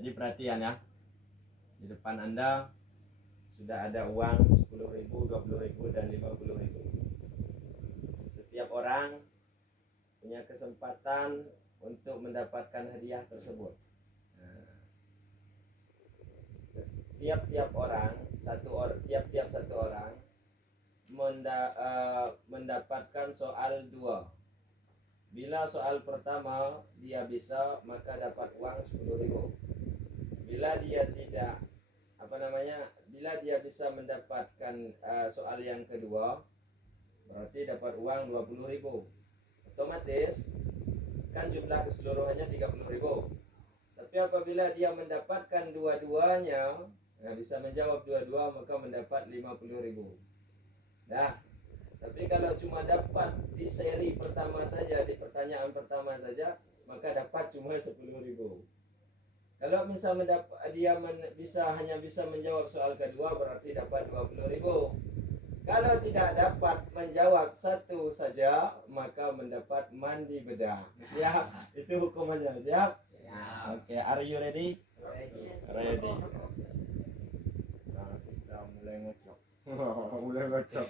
Jadi perhatian ya. Di depan Anda sudah ada uang 10.000, 20.000 dan 50.000. Setiap orang punya kesempatan untuk mendapatkan hadiah tersebut. Tiap-tiap satu orang mendapatkan soal 2. Bila soal pertama dia bisa, maka dapat uang 10.000. Bila dia tidak bila dia bisa mendapatkan soal yang kedua, berarti dapat uang 20.000. Otomatis kan jumlah keseluruhannya 30.000. Tapi apabila dia mendapatkan dua-duanya, bisa menjawab dua-dua, maka mendapat 50.000. Nah, tapi kalau cuma dapat di seri pertama saja, di pertanyaan pertama saja, maka dapat cuma 10.000. Kalau misal dia hanya bisa menjawab soal kedua, berarti dapat 20.000. Kalau tidak dapat menjawab satu saja, maka mendapat mandi bedah. Siap? Itu hukumannya. Siap? Oke, are you ready? Ready. Nah, kita mulai ngocok. Mulai ngocok.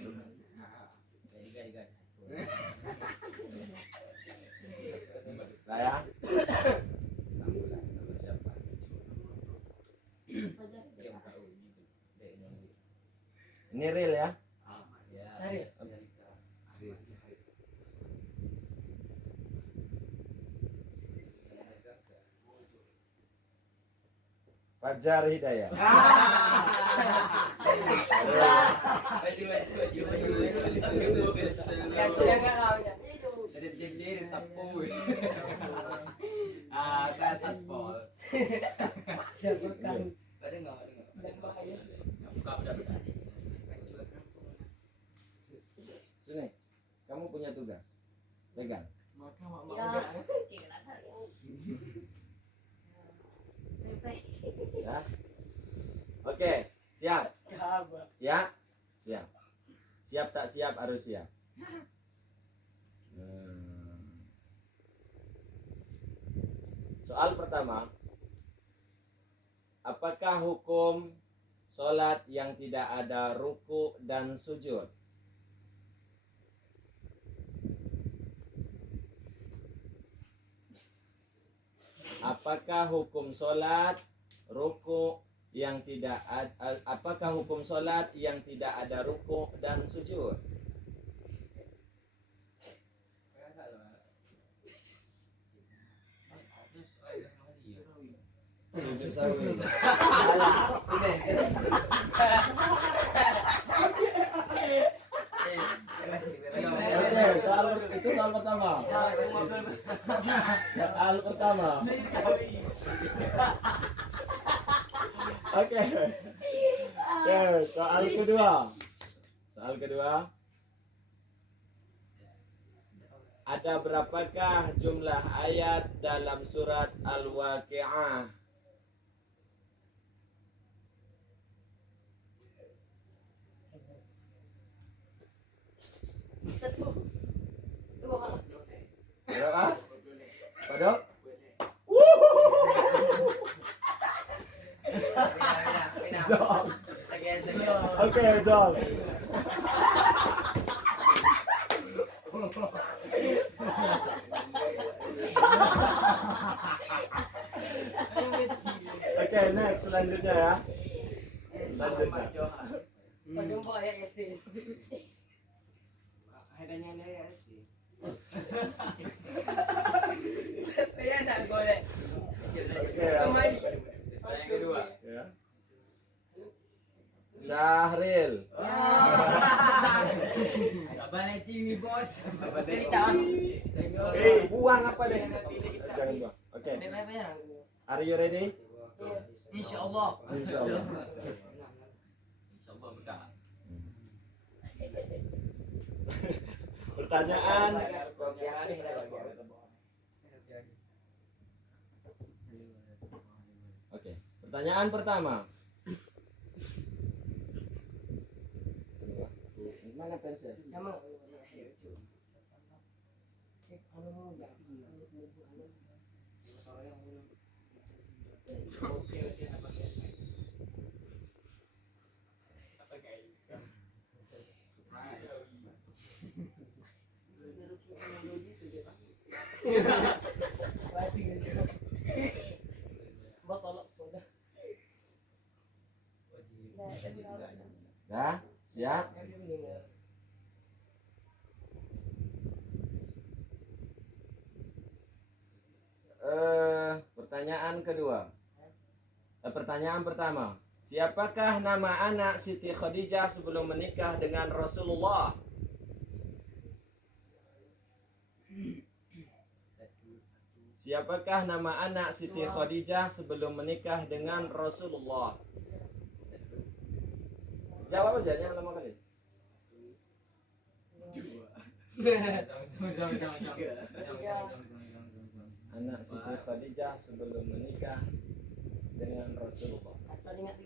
Saya. Siapa? Ini real ya? Fajar Hidayat. Sini, kamu punya tugas. Pegang. Ya. Oke, siap. Siap. Siap. Siap tak siap harus siap. Soal pertama. Apakah hukum sholat yang tidak ada ruku dan sujud? Apakah hukum sholat ruku yang tidak apakah hukum sholat yang tidak ada ruku dan sujud? Sujud sawi. Oke, soal pertama. Soal pertama. Oke. Soal kedua. Soal kedua. Ada berapakah jumlah ayat dalam surat Al-Waqi'ah? Satu, dua. Berapa? Pada? Zol. Oke, Zol. Oke, next selanjutnya ya. Selanjutnya. Padumpo ya isi. Adanya ya sih. Ya nak boleh. Oke. Yang kedua. Ya. Syahril. Balik TV bos. Cerita. Buang apa deh? Jangan buang. Oke. Are you ready? Yes. Insyaallah. Insyaallah. Insyaallah betul. Pertanyaan. Oke. Pertanyaan pertama. Mana pensil? Sama. pertanyaan kedua. Pertanyaan pertama. Siapakah nama anak Siti Khadijah sebelum menikah dengan Rasulullah? Siapakah nama anak Siti Khadijah sebelum menikah dengan Rasulullah? Jawab aja, jangan lama kali. Anak Siti Khadijah sebelum menikah dengan Rasulullah. Atau ingat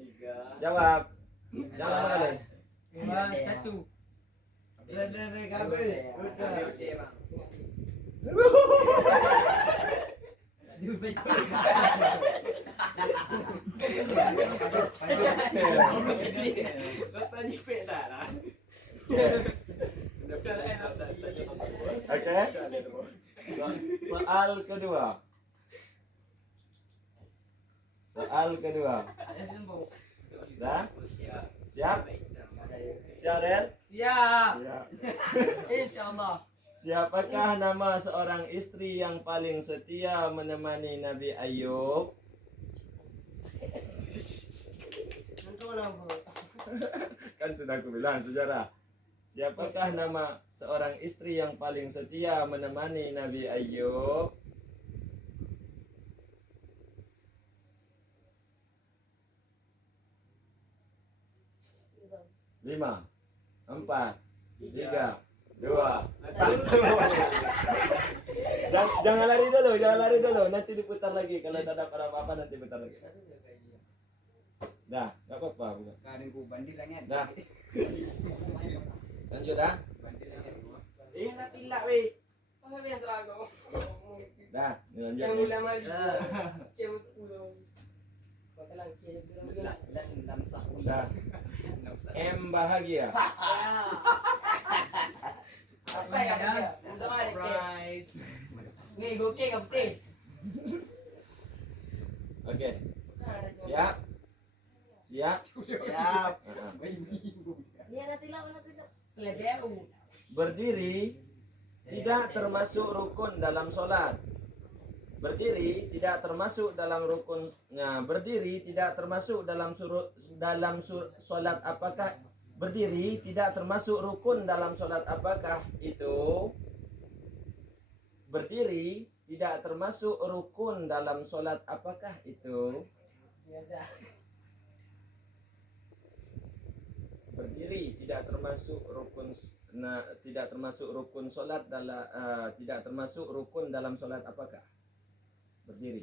tiga. Jawab. Jangan lama kali. 2, 1. Oke. Soal kedua. Soal kedua. Dah? Siap? Siap, Den? Siap. Siap. Insyaallah. Siapakah nama seorang istri yang paling setia menemani Nabi Ayub? Nanti kenapa? Kan sudah aku bilang sejarah. Siapakah nama seorang istri yang paling setia menemani Nabi Ayub? Lima, 4, 3, 2, 1. Jangan lari dulu, nanti diputar lagi. Kalau tak dapat apa-apa nanti putar lagi. Dah, nggak apa-apa. Bukan. Dah. Lanjut dah. Apa biasa aku? Dah, lanjut. Yang nih. mula mali. Yang pulau. Kata lagi bilang. Dah. M bahagia. Apa yang dia? Surprise. Ni gokil ke putih? Oke. Siap? Siap? Siap. Dia nanti lawan nanti. Selebeu. Berdiri tidak termasuk rukun dalam sholat. Berdiri tidak termasuk dalam rukunnya. Berdiri tidak termasuk dalam sholat. Apakah berdiri tidak termasuk rukun dalam sholat? Apakah itu? Berdiri tidak termasuk rukun dalam sholat. Apakah itu? Biasa. Berdiri tidak termasuk rukun. Tidak termasuk rukun sholat dalam tidak termasuk rukun dalam sholat. Apakah? Berdiri.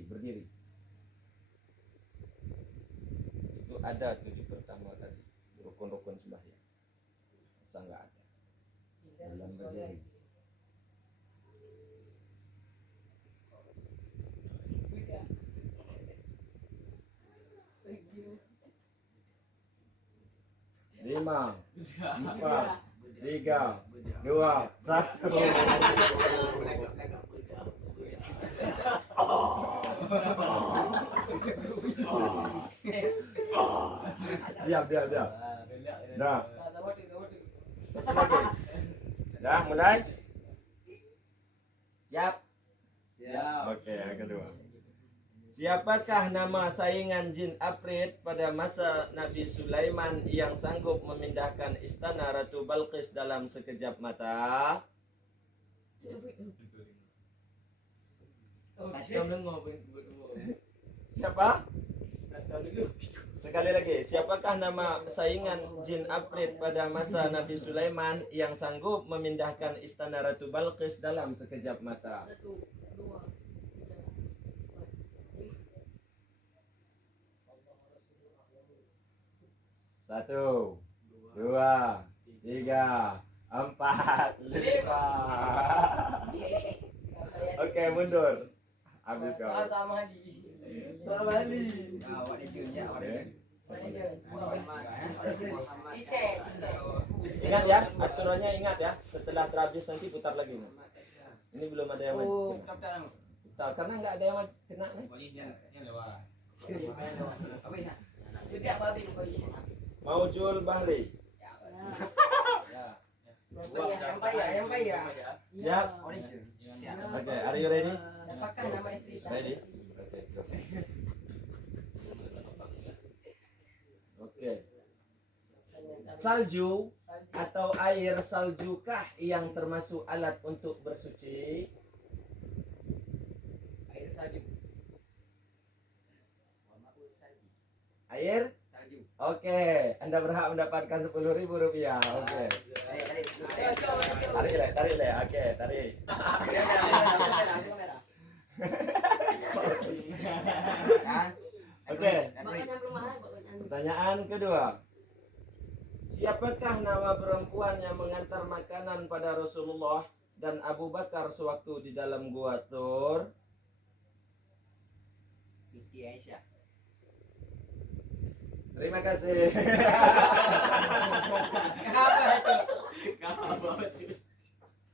Itu ada tuh di pertama tadi, rukun-rukun sembahyang. Masa nggak ada? Dalam berdiri. Lima, 4, 3, 2, 1. Diam. Dah. Dah, mulai. Siap. Oke, yang kedua. Siapakah nama saingan jin Afrit pada masa Nabi Sulaiman yang sanggup memindahkan istana Ratu Balqis dalam sekejap mata? Siapa? Sekali lagi, siapakah nama saingan jin Afrit pada masa Nabi Sulaiman yang sanggup memindahkan istana Ratu Balqis dalam sekejap mata? 1, 2, 1, 2, 3, 4, 5. Oke, mundur. Habis kau. sama di. Ingat ya, aturannya ingat ya. Setelah terhabis nanti putar lagi. Ini belum ada yang putar karena nggak ada yang kena nih. Tidak babi kau. Maujul Bahri. Yang payah. Siap? Oke, are you ready? Apakah nama istri saya? Ready? Oke, go. Oke. Salju atau air saljukah yang termasuk alat untuk bersuci? Air salju. Air? Salju. Oke, Anda berhak mendapatkan 10.000 rupiah. Oke. Tarik le. Oke, tarik. Oke. Pertanyaan kedua. Siapakah nama perempuan yang mengantar makanan pada Rasulullah dan Abu Bakar sewaktu di dalam gua Tur? Siti Aisyah. Terima kasih.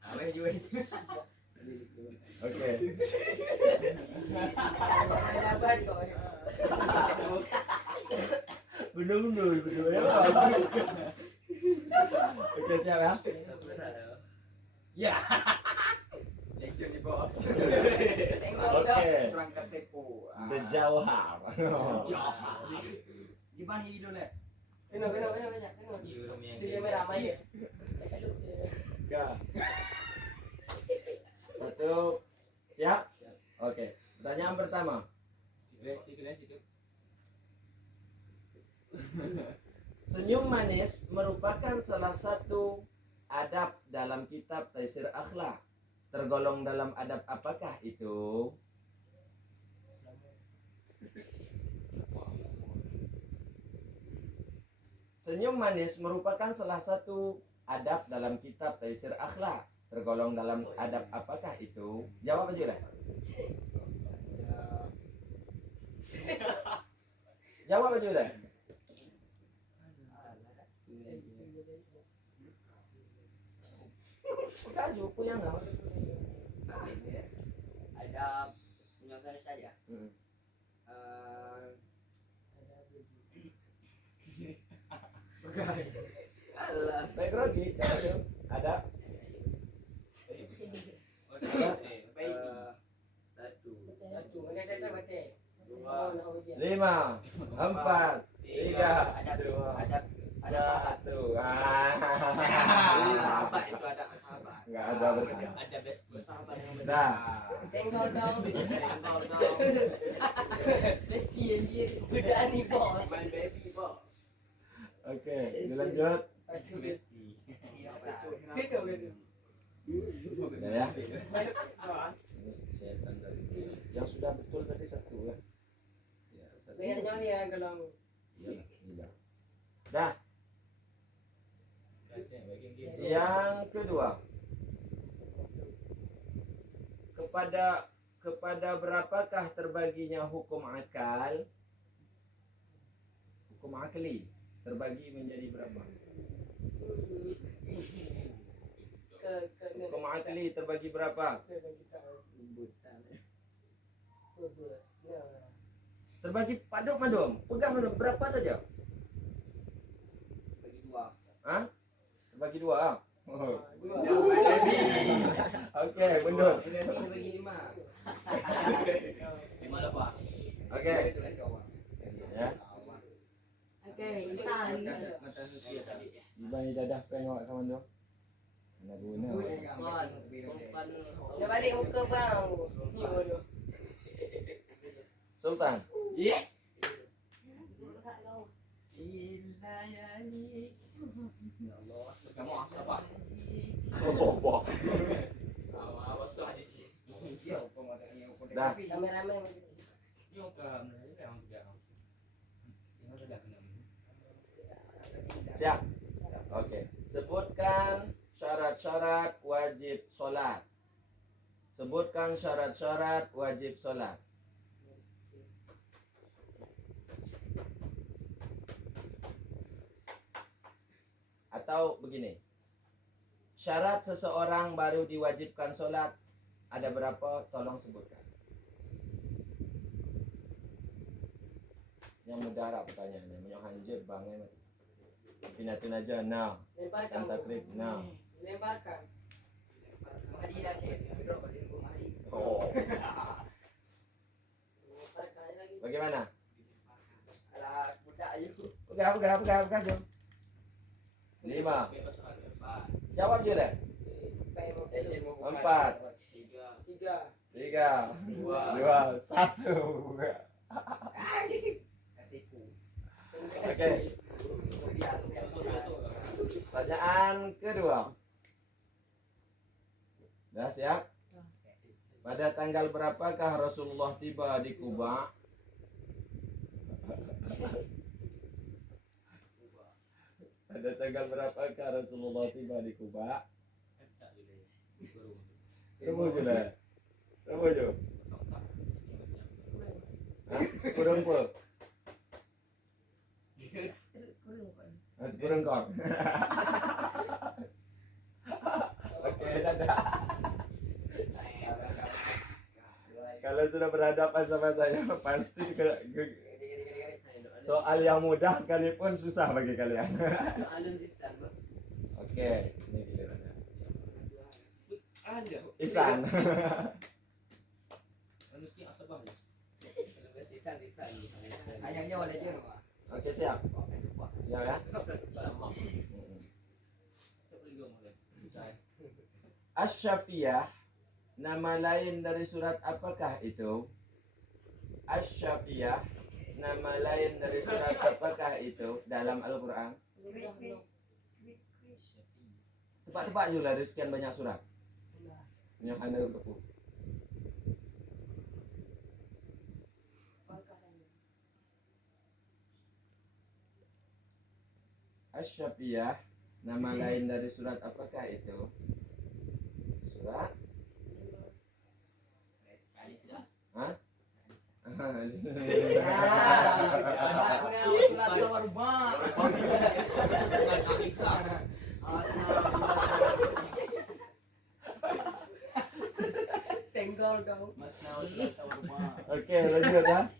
Awet juga. Oke. Bener-bener ya. Oke, siap ya. Ya. Lecur di bos. Oke. Kurang kesepu. The Jauhar. Gimana hidup le? Tiga. Satu. Siap? Oke. Pertanyaan pertama. Senyum manis merupakan salah satu adab dalam kitab Taisir Akhlak. Tergolong dalam adab apakah itu? Senyum manis merupakan salah satu adab dalam kitab Taisir Akhlak. Tergolong dalam adab apakah itu? Jawab aja lah. Jawab aja lah. Kaju puyang lah. Ada penyelesaian saja. Baik Rogi, ada. Lima, empat, tiga, dua, satu. Sahabat itu ada sahabat. Nggak ada bersama. Ada best sahabat yang Dah. Senggol dong. Senggol dong. Meski anjir, bedaan nih bos. My baby boss. Oke, dilanjut. Besti. Gitu, gitu. Udah ya. Saya tanda yang sudah betul tadi satu ya. Ya, satu. Biar nyoli ya kalau. Iya. Dah. Yang kedua. Kepada berapakah terbaginya hukum akal? Hukum akli terbagi menjadi berapa? Hukum akli terbagi berapa? Terbagi paduk madum. Pegang madum berapa saja? Bagi dua. Hah? Terbagi dua. Ah? Oh. Oke, benar. Bagi lima. Lima apa? Oke. Ya. Oke, Isan. Dibani dadah pengok kawan tu. Nak guna. Dia balik muka bang. Ni bodoh. Sultan. Iya. Kamu apa? Oh, sopo. Dah. Kameramen. Siap. Oke. Sebutkan syarat-syarat wajib solat. Sebutkan syarat-syarat wajib solat. Atau begini. Syarat seseorang baru diwajibkan solat ada berapa? Tolong sebutkan. Yang mudara pertanyaannya. Yang hanjir bangnya. Pinatun aja. Nah. Lemparkan. Takrib. Nah. Lemparkan. Mahdi dah cek. Oh. Bagaimana? Alah, budak ayu. Pegang, Jom. 5. Jawab je deh. Empat. 3, 2, 1. Oke. Pertanyaan kedua. Dah siap? Pada tanggal berapakah Rasulullah tiba di Kuba? Pada tanggal berapakah Rasulullah tiba di Kuba? Tunggu je lah. Tunggu je. Hah? Kurang apa? Kurang kau. Oke, dadah. Kalau sudah berhadapan sama saya, pasti soal yang mudah sekalipun susah bagi kalian. Oke, ini gilirannya. Isan. Ayahnya oleh dia. Oke, siap. Siap ya? Asy-Syafiyah, nama lain dari surat apakah itu? Asy-Syafiyah, nama lain dari surat apakah itu dalam Al-Quran? Tebak-tebak juga dari sekian banyak surat yang ada untukku. Asy-Syafiyah, nama lain dari surat apakah itu? Surat? Hah? Senggol kau. Oke, lanjut ya.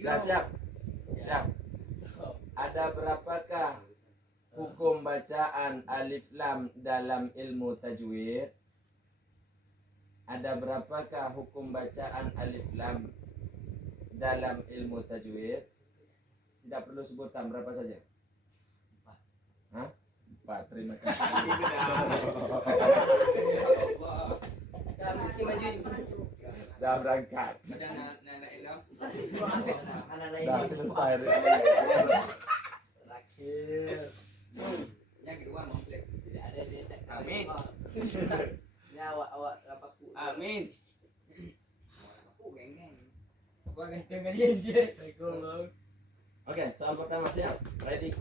Nah, siap. Siap. Ada berapakah hukum bacaan alif lam dalam ilmu tajwid? Ada berapakah hukum bacaan alif lam dalam ilmu tajwid? Tidak perlu sebutkan berapa saja. 4. Hah? 4. Terima kasih. Dah berangkat. Dah selesai. Yang kedua komplek. Tidak ada dia. Amin. Ya awak rapaku. Amin. Aku geng-geng. Gua ganteng kalian je. Oke, soal pertama siap. Ready?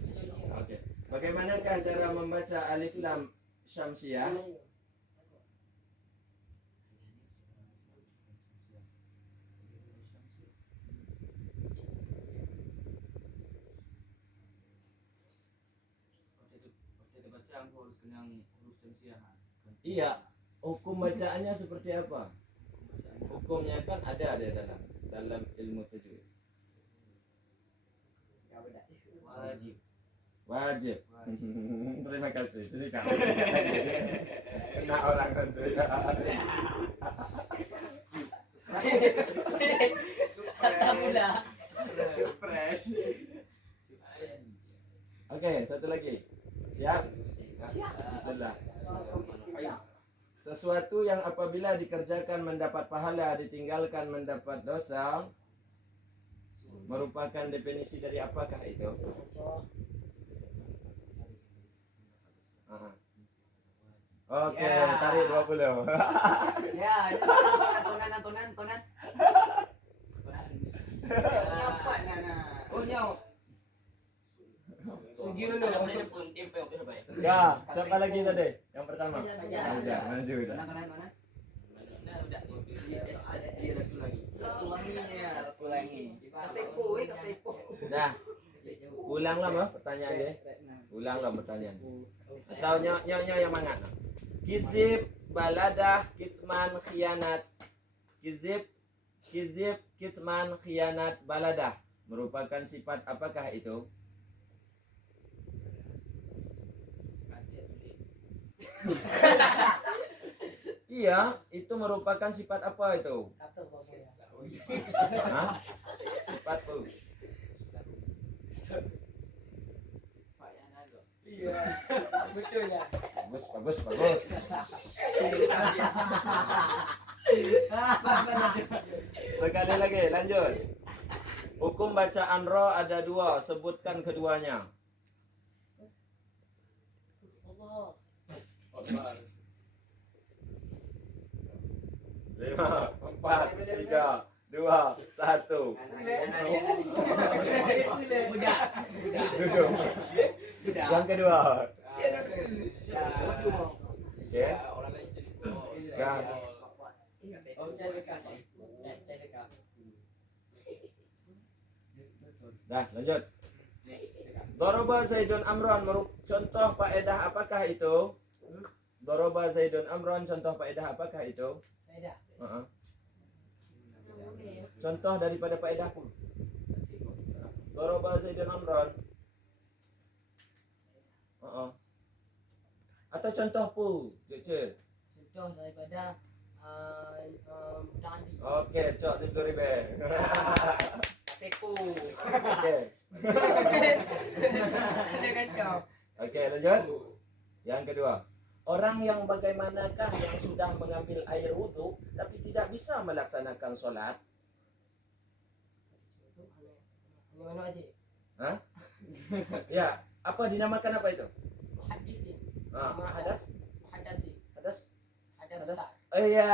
Oke. Bagaimanakah cara membaca alif lam syamsiah? Iya, hukum bacaannya seperti apa? Hukumnya kan ada dalam ilmu tajwid. Wajib. Terima kasih. Jadi kamu kena orang tentunya. Surprise. Oke, satu lagi. Siap? Bismillah. Sesuatu yang apabila dikerjakan mendapat pahala, ditinggalkan mendapat dosa, merupakan definisi dari apakah itu? Oke, Ya. tarik 20. Ya, tonan. Apa nana? Oh, nyaw. Segitu loh. Ya, siapa lagi tadi? Yang pertama. Fajar. Fajar, maju dah. Tonan. Kasepo. Dah, ulanglah mah pertanyaannya. Ulanglah pertanyaan. Atau nyo yang mangat. Kizib, baladah, kitman, khianat. Kizib, kitman, khianat, baladah. Merupakan sifat apakah itu? Iya, itu merupakan sifat apa itu? Hah? Bagus, bagus. Sekali lagi, lanjut. Hukum bacaan ro ada dua, sebutkan keduanya. Lima, empat, tiga, dua, satu. Budak. Duduk. Yang kedua. Oke. Sekarang. Dah, lanjut. Doroba Zaidun Amron, contoh faedah apakah itu? Doroba Zaidun Amron, contoh faedah apakah itu? Uh-uh. Contoh daripada faedah pun. Doroba Zaidun Amron. Uh-uh. Atau contoh pun, cek. Contoh daripada tadi. Oke, cok 10.000. Sepu. Oke. Dengan kau. Oke, lanjut. Yang kedua. Orang yang bagaimanakah yang sudah mengambil air wudhu tapi tidak bisa melaksanakan sholat? Mana aja? Hah? Ya, apa dinamakan apa itu? Muhaddisin. Hadas? Muhaddasi. Hadas? Hadas Hadas? besar. Oh iya,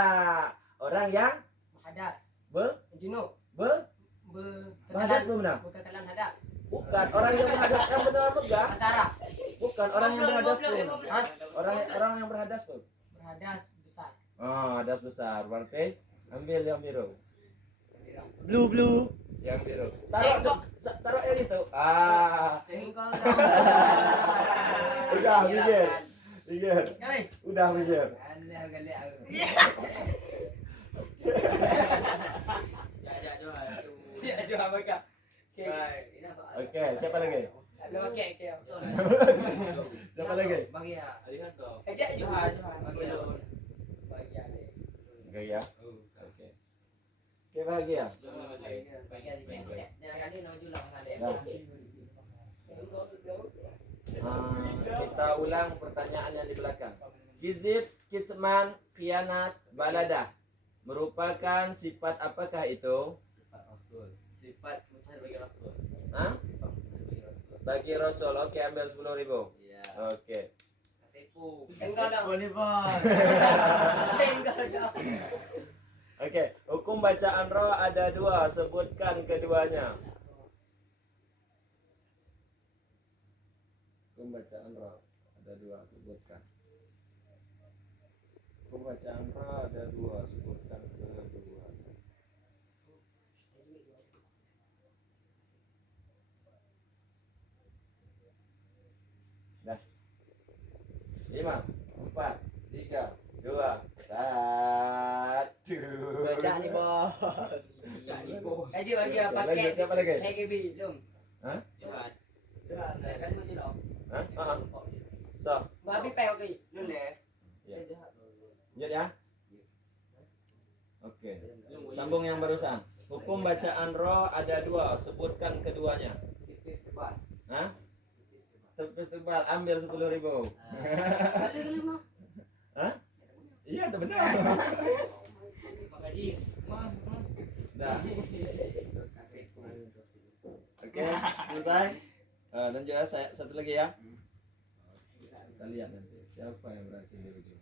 orang yang Muhaddas. be Junub. hadas belum benar? Berkekalan hadas. Bukan, orang yang berhadaskan benar megah. Asara. Bukan, orang yang berhadas belum. Hah? Orang yang berhadas belum. Berhadas besar. Hadas besar. Berarti ambil yang biru. Blue. Yang biru. Taruh yang itu. Senggol. Udah, mikir. Hei. Udah mikir. Ya, jual mereka. Oke, siapa lagi? Belum pakai ke. Siapa lagi? Bagi ya. Lihat dong. Ajak jual. Bagi ya. Enggak ya? Oke. Oke, bahagia. Kita ulang pertanyaan yang di belakang. Kizib, kitman, khianas, baladah merupakan sifat apakah itu? Sifat mustahil bagi Rasul. Hah? Bagi Rasul. Oke, ambil 10.000. Iya. Oke. Sepu. Senggol dong. Boleh bos. Senggol dong. Oke, hukum bacaan roh ada dua, sebutkan keduanya. Hukum bacaan roh ada dua, sebutkan. Hukum bacaan roh ada dua, sebutkan keduanya. Dah. 5, 4, 3, 2, 1. Baca nih bos. Aja bagi apa pakai. Lanjut, siapa lagi? KGB belum. Hah? Johan. Kan mau tidak. Hah? So, Babi pay oke. Nun deh. lanjut ya. Oke. Sambung yang barusan. Hukum bacaan roh ada dua, sebutkan keduanya. Tipis tebal. Hah? Tepis tebal, ambil 10.000. Kali mah. Hah? Iya, itu benar. Makasih. Dah. Oke, selesai. Lanjut ya, saya satu lagi ya. Kita lihat nanti siapa yang berhasil di ujung.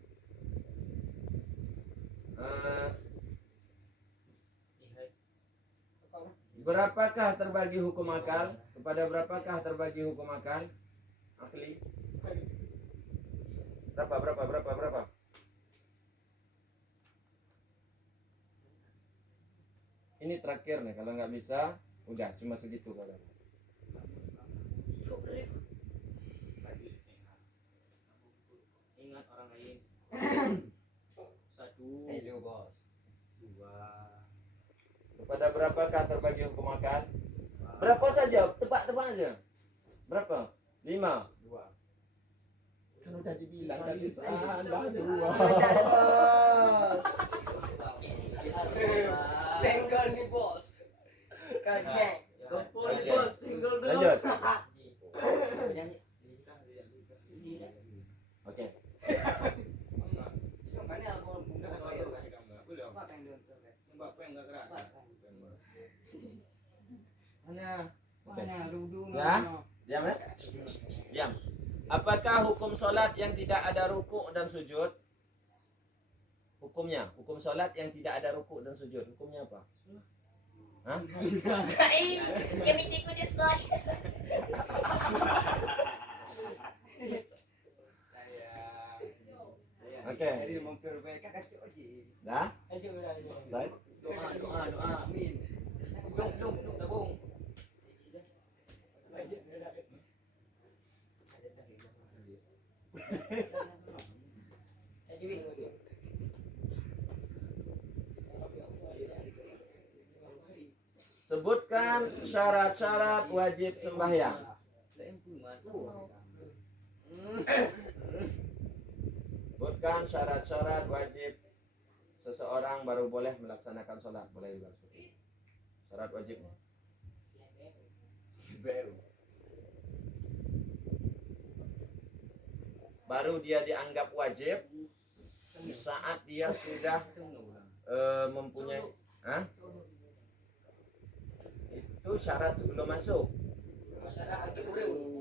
Berapakah terbagi hukum akal? Kepada berapakah terbagi hukum akal? Akli? Berapa? Ini terakhir nih, kalau nggak bisa, udah cuma segitu kalian. Ingat orang lain. 1. Saya bos. 2. Kepada berapakah terbagi hukum akal? Berapa saja? Tebak aja. Berapa? 5. 2. Kan udah dibilang tadi salah 2. Senggol nih bos. Kacek. Sepuluh nih bos. Tinggal dulu. Lanjut. Oke. Mana duduk Ya. Diam ya. Diam. Apakah hukum solat yang tidak ada rukuk dan sujud? Hukumnya, hukum solat yang tidak ada rukuk dan sujud, hukumnya apa? Hah? Yang minta ku decide. Oke. Jadi memperbaikan kacau je. Dah? Saya? Doa, amin. Duk, tabung. Sebutkan syarat-syarat wajib sembahyang. Sebutkan syarat-syarat wajib seseorang baru boleh melaksanakan sholat. Boleh juga seperti itu. Syarat wajibnya. Baru dia dianggap wajib di saat dia sudah mempunyai. Hah? Itu syarat sebelum masuk.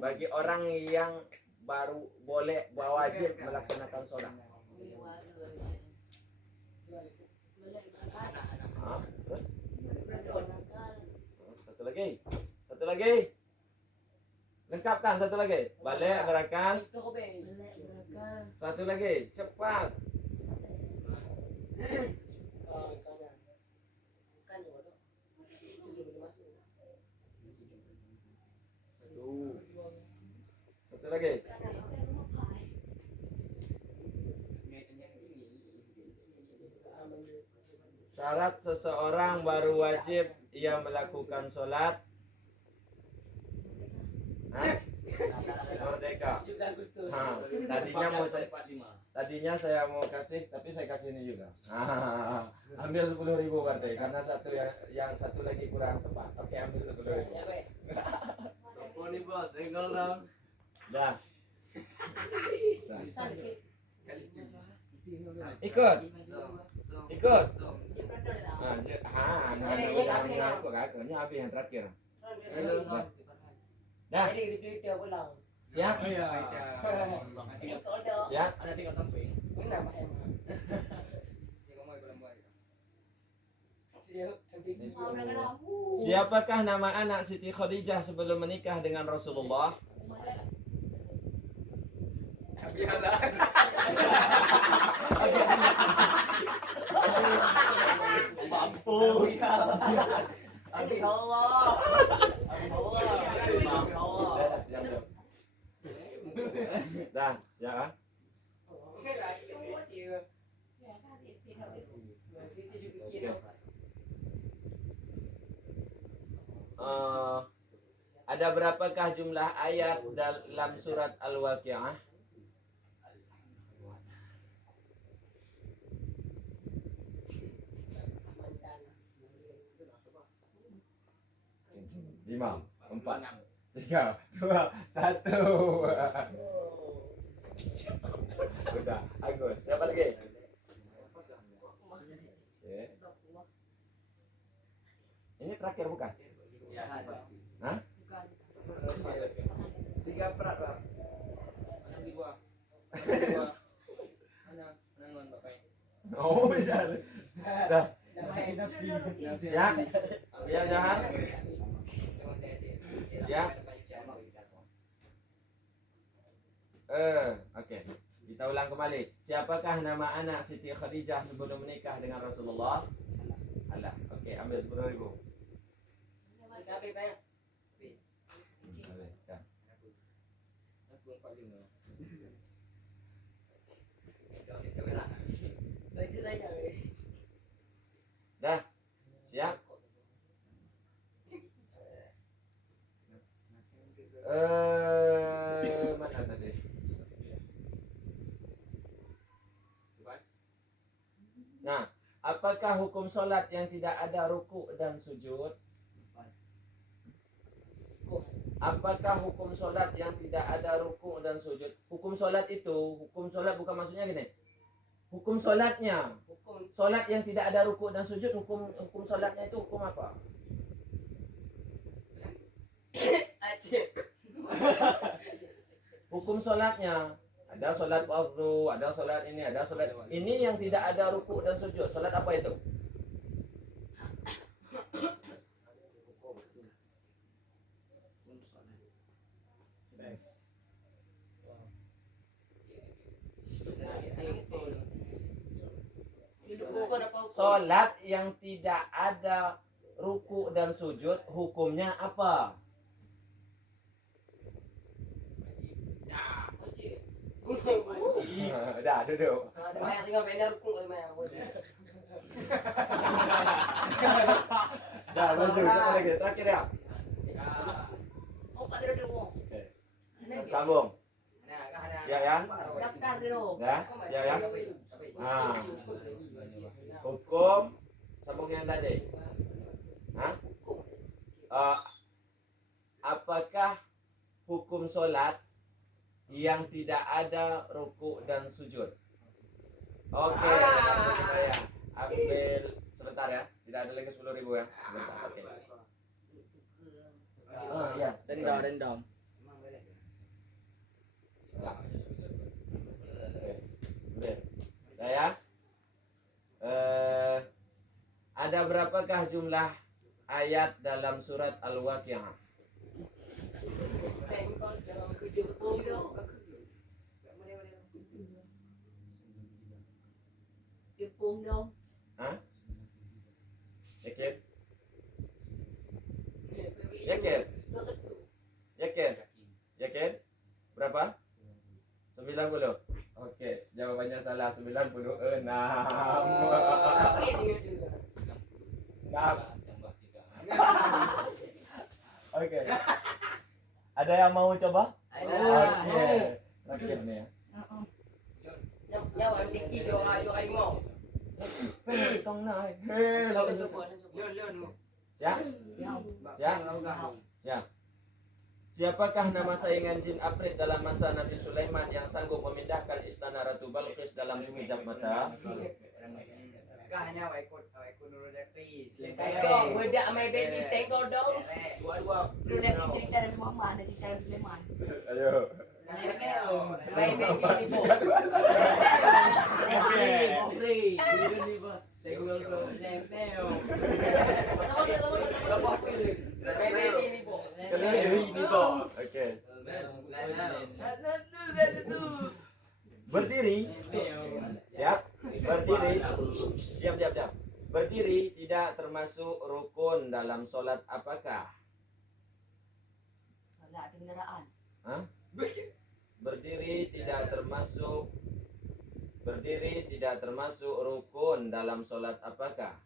Bagi orang yang baru boleh wajib melaksanakan sholat. Terus? Satu lagi. Lengkapkan satu lagi. Balik gerakan. Satu lagi. Cepat. Satu lagi. Syarat seseorang baru wajib ia melakukan sholat. Hah? Merdeka. Tadinya saya mau kasih, tapi saya kasih ini juga. Ambil 10.000 berarti, karena yang satu lagi kurang tepat. Oke, ambil 10.000. Dah. Ikut. Aku habis yang terakhir. Dah. Siap? Siap? Ada 3 samping. Siapakah nama anak Siti Khadijah sebelum menikah dengan Rasulullah? Mampus. Abi Allah. Dah, ya kan? Ada berapakah jumlah ayat dalam surat Al-Waqi'ah? Lima, 4, 3, 2, 1. Udah, Agus. Siapa lagi? Yes. Ini terakhir bukan? Hah? 3 perak, Pak. Oh, bisa. Dah. Siap? Siap, Jahan? Siap? Oke. Kita ulang kembali. Siapakah nama anak Siti Khadijah sebelum menikah dengan Rasulullah? Allah. Oke, ambil 10.000. Dah. Siap? Mana tadi? Nah, apakah hukum sholat yang tidak ada ruku dan sujud? Apakah hukum sholat yang tidak ada ruku dan sujud? Hukum sholat itu, hukum sholat bukan maksudnya gini. Hukum sholatnya, sholat yang tidak ada ruku dan sujud, hukum sholatnya itu hukum apa? Hukum sholatnya. Ada sholat fardu, ada sholat ini, ada sholat ini yang tidak ada ruku dan sujud. Sholat apa itu? Sholat yang tidak ada ruku dan sujud, hukumnya apa? Dah, duduk. Dah, masuk. Siapa lagi? Terakhir ya. Sambung. Siap ya? Dah, siap ya? Nah, hukum sambung yang tadi. Hah? Apakah hukum sholat yang tidak ada ruku dan sujud? Oke, saya ambil sebentar ya. Tidak ada lagi 10.000 ya. Sebentar. Oke. Oh iya, Rendam. Ya. Oke. Saya ada berapakah jumlah ayat dalam surat Al-Waqiah? Hah? Yakin? Yakin? Yakin? Yakin? Berapa? 90. Oke, jawabannya salah. 96. Oke. Ada yang mau coba? Oke. Terakhir nih ya. Tong naik. Siap? Siap? Siap. Siapakah nama saingan jin Afrit dalam masa Nabi Sulaiman yang sanggup memindahkan istana Ratu Balqis dalam sekejap mata? Hanya ikut dulu dari Bedak my baby senggol dong. dua. Dulu dari cerita dari mama, ada cerita dari Sulaiman. Ayo. My baby ni po. Oke. Berdiri. Siap? Berdiri. Siap. Berdiri tidak termasuk rukun dalam sholat apakah? Salah kendaraan. Hah? Berdiri tidak termasuk rukun dalam sholat apakah?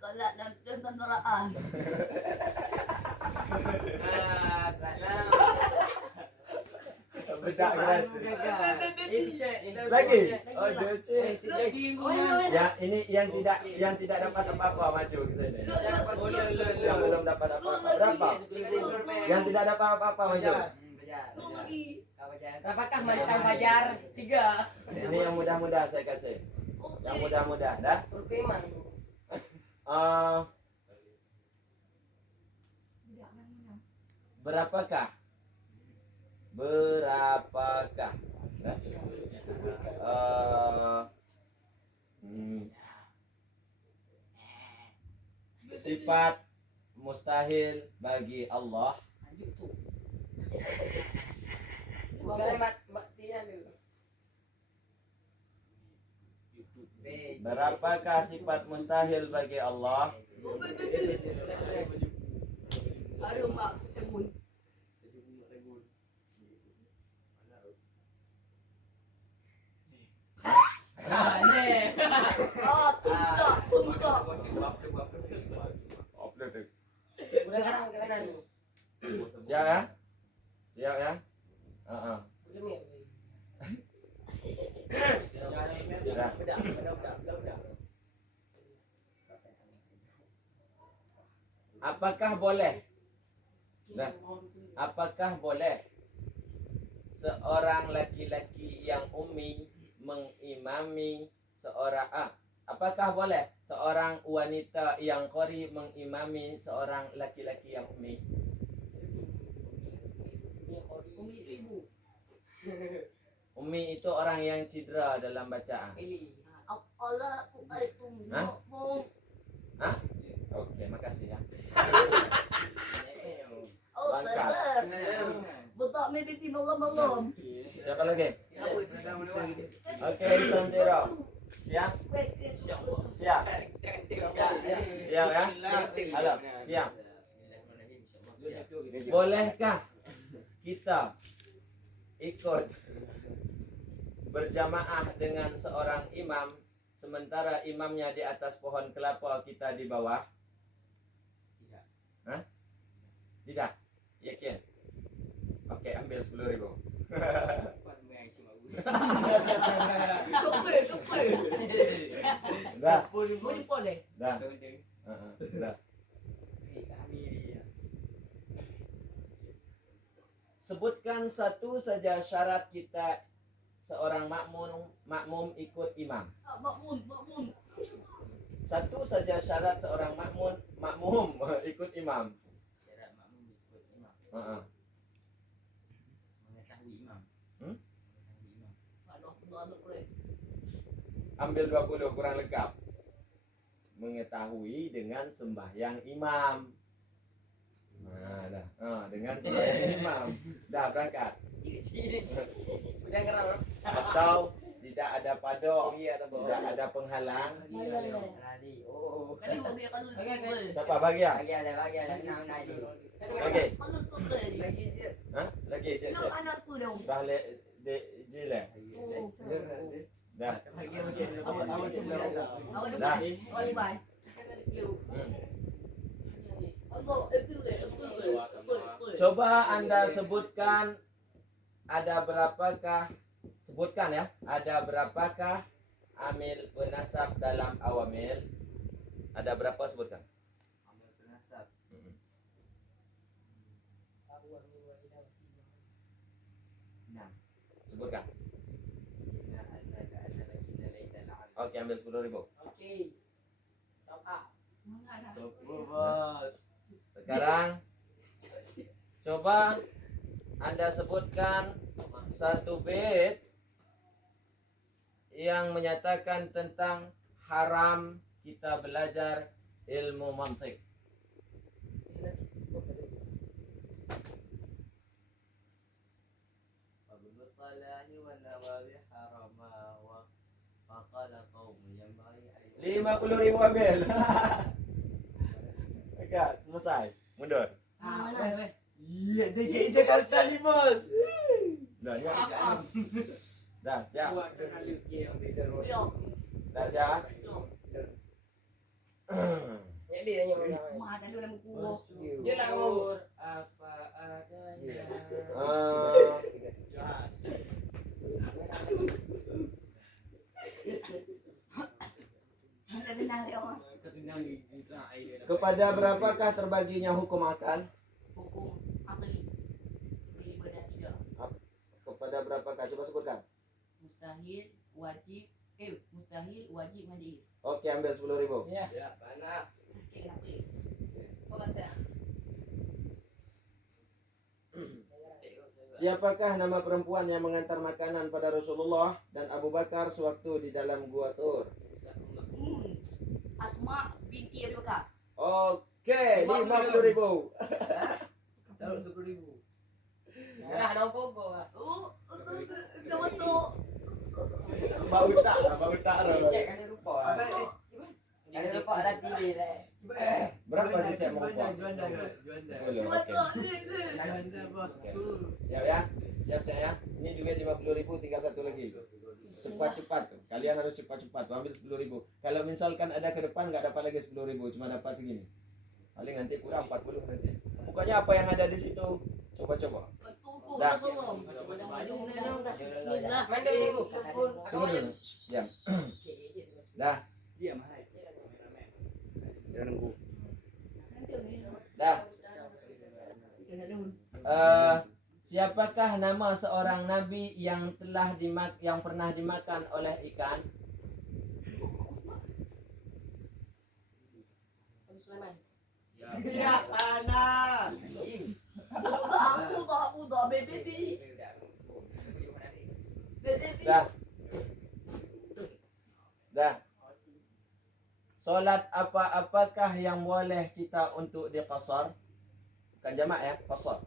Salah dan kendaraan. Bedak kan? Lagi. Oh, cek. Ya, ini yang tidak dapat apa-apa maju ke sini. Yang belum dapat apa-apa. Berapa? Yang tidak dapat apa-apa maju. Apakah mantan Fajar? 3. Ini yang mudah-mudah saya kasih. Yang mudah-mudah, dah. Perkemang. Berapakah? Sifat mustahil bagi Allah? Berapakah sifat mustahil bagi Allah? Aduh, Mak. Tebun. Siap ya? Siap ya? Apakah boleh? Apakah boleh seorang laki-laki yang ummi mengimami seorang apakah boleh seorang wanita yang qori mengimami seorang laki-laki yang ummi? Umi itu ibu. Ummi itu orang yang cedera dalam bacaan. Allah alaikum. Hah? Oke, makasih ya. Oh, Langkah. betul mimpi malam-malam. Siapa lagi? Oke, Santero. Siap? Siap. Siap ya? Halo, siap. Bolehkah kita ikut berjamaah dengan seorang imam sementara imamnya di atas pohon kelapa, kita di bawah? Hah? Tidak? Yakin? Oke, ambil 10.000. Dah. Boleh. Dah. Dah. Sebutkan satu saja syarat kita seorang makmum ikut imam. Makmun. Satu saja syarat seorang makmum ikut imam. Syarat makmum ikut imam. Mengetahui imam. Mengetahui imam. Ambil 20 kurang lengkap. Mengetahui dengan sembahyang imam. Nah, dah. Dengan sembahyang imam. Dah berangkat. Udah kenal. Atau tidak ada padok, tidak ada penghalang. Tadi. Oh. Siapa bagi ya? Bagi ada nah ini. Lagi. Hah? Lagi je. Anakku dong. Dah de jile. Dah. Dah. Coba Anda sebutkan ada berapakah, sebutkan ya, ada berapakah amil penasab dalam awamil? Ada berapa, sebutkan. Amil penasab. Nah, sebutkan. Oke, ambil 10.000. Oke. Sekarang coba Anda sebutkan satu bait yang menyatakan tentang haram kita belajar ilmu mantik. Lima 50.000 ambil. Oke, selesai. Mundur. Iya, DKI Jakarta nih, Bos. Dah, ya. Dah, siap. Yo. Dah, siap. Jadi nanya mana? Mana dulu yang buku. Dia nak ngomong apa adanya. Kepada berapakah terbaginya hukum akal? Hukum akli. Daripada tidak. Kepada berapakah? Coba sebutkan. Mustahil, wajib, majlis. Oke, ambil 10.000. Ya, mana? Siapakah nama perempuan yang mengantar makanan pada Rasulullah dan Abu Bakar sewaktu di dalam gua Tur? Asma binti Abu Bakar. Oke, 50.000. Tahu 10.000. Ya, nak koko. Kamu tuh. Bau tak, bau tak. Cek ada rupa. Ada rupa ada tili lah. Berapa sih cek mau buat? Juanda. Oke. Siap ya? Siap cek ya? Ini juga 50.000, tinggal satu lagi. Cepat-cepat. Kalian harus cepat-cepat. Ambil 10.000. Kalau misalkan ada ke depan nggak dapat lagi 10.000, cuma dapat segini. Paling nanti kurang 40 nanti. Pokoknya apa yang ada di situ, coba-coba. Dah. Bismillah. Mana ibu? Tunggu dulu. Diam. Dah. Diam, hai. Dah. Siapakah nama seorang nabi yang pernah dimakan oleh ikan? Sulaiman. Ya sana. Udah, baby. Dah. Dah. Solat apakah yang boleh kita untuk diqasar? Bukan jamak ya, qasar.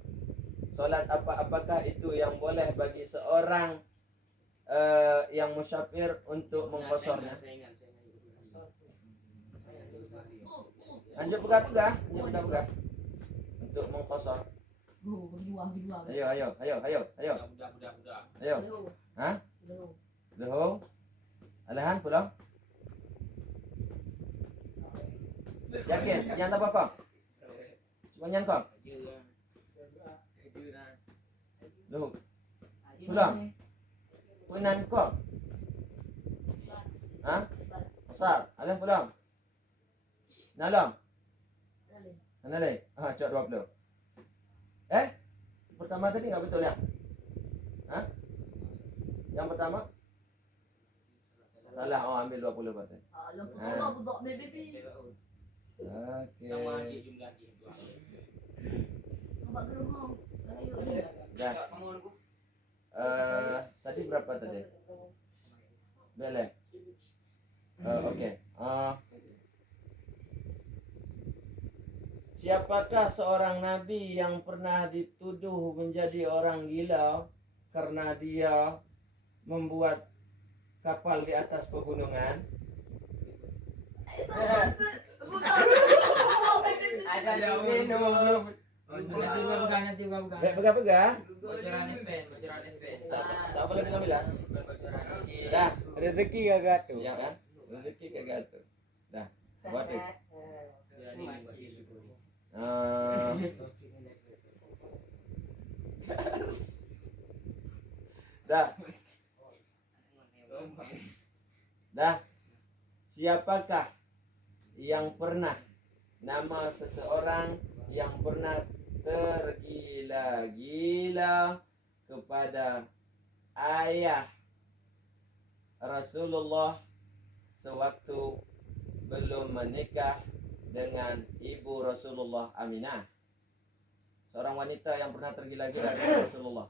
Solat apakah itu yang boleh bagi seorang yang musyafir untuk mengqasarnya? Lanjut pegang. Untuk mengqasar. Ayo. Ayo. Hah? Lohong. Alahan pulang. Yakin? Yang tak apa-apa? Cuma nyangkong? Lohong. Pulang. Punan kau? Hah? Besar. Alahan pulang. Nalam. Nalai. Cok 20. Pertama tadi enggak betul ya? Hah? Yang pertama? Salah. Ambil 20 berarti. Udah, baby. Oke. jumlah Dah. Tadi berapa tadi? Boleh. Oke. Siapakah seorang nabi yang pernah dituduh menjadi orang gila karena dia membuat kapal di atas pegunungan? Ada minum. Nanti bukan. Pegang. Bocoran event. Tak boleh bilang. Bocoran event. Dah. Rezeki kagak tuh. Siap kan? Rezeki kayak gitu. Dah. Buat itu. Dah. Siapakah yang pernah nama seseorang yang pernah tergila-gila kepada ayah Rasulullah sewaktu belum menikah dengan ibu Rasulullah Aminah? Seorang wanita yang pernah tergila-gila dengan Rasulullah.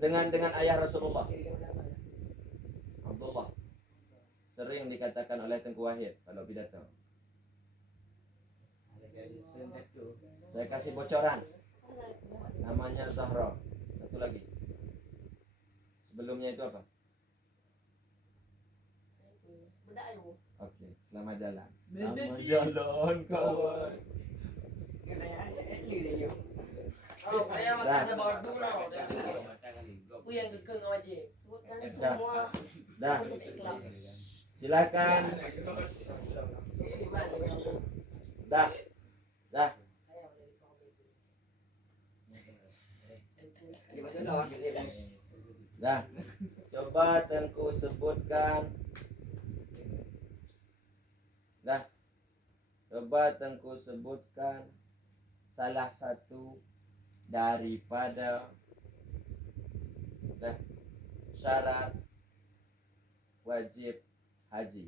Dengan ayah Rasulullah. Abdullah. Sering dikatakan oleh Tengku Wahid kalau pidato. Saya kasih bocoran. Namanya Zahra. Satu lagi. Sebelumnya itu apa? Oke, selamat jalan. Selamat jalan kawan. Dah. Silakan. Dah. Coba Tengku sebutkan. Coba Tengku sebutkan salah satu daripada syarat wajib haji.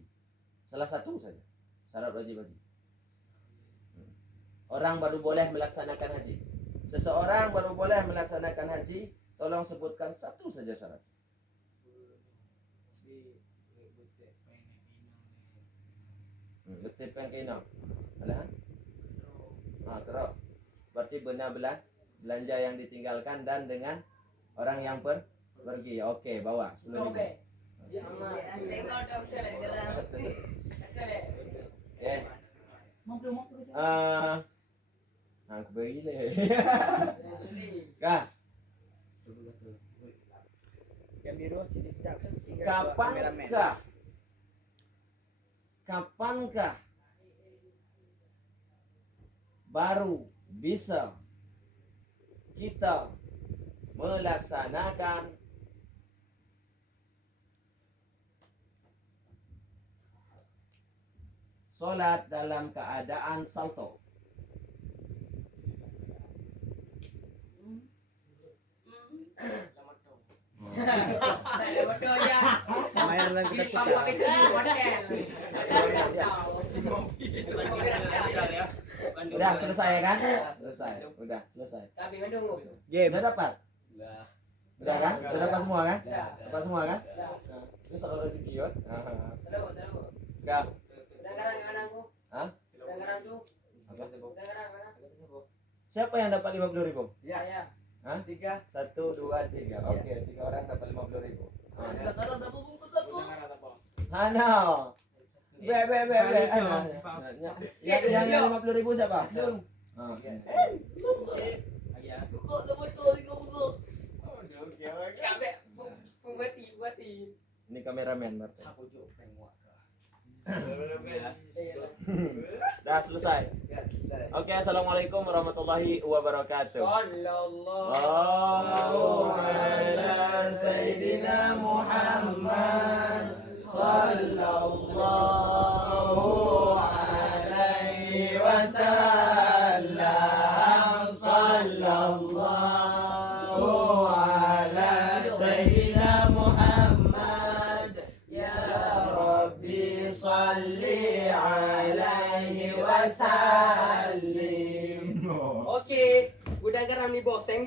Salah satu saja syarat wajib haji. Orang baru boleh melaksanakan haji. Seseorang baru boleh melaksanakan haji. Tolong sebutkan satu saja syarat. Betul pengkena. Alahan? Terus. Berarti benar belanja yang ditinggalkan dan dengan orang yang pergi. Okey, bawa 10 ribu. Aku beri le. Kah? Kapankah baru bisa kita melaksanakan solat dalam keadaan salto? Main lagi kita. Udah selesai ya kan? Selesai. Udah selesai. Tapi mendung. Udah dapat? Udah. Udah kan? Udah dapat semua kan? Udah. Dapat semua kan? Udah. Terus kalau rezeki kan? Terus. Enggak. Udah ngarang anakku. Hah? Udah ngarang tuh. Apa? Udah ngarang anak. Siapa yang dapat 50.000? Saya. Hah? 1, 2, 3. Oke, 3 orang dapat 50.000. Hana. Be. Yang 50.000 siapa? Oke. Buati. Ini kameramen berarti. Dah selesai. Oke, assalamualaikum warahmatullahi wabarakatuh. Sallallahu ala sayyidina Muhammad. Sallallahu alaihi wasallam. Sallallahu ala sayyidina Muhammad. Ya Rabbi salli alaihi wasallim. Oke, udah garam nih boseng.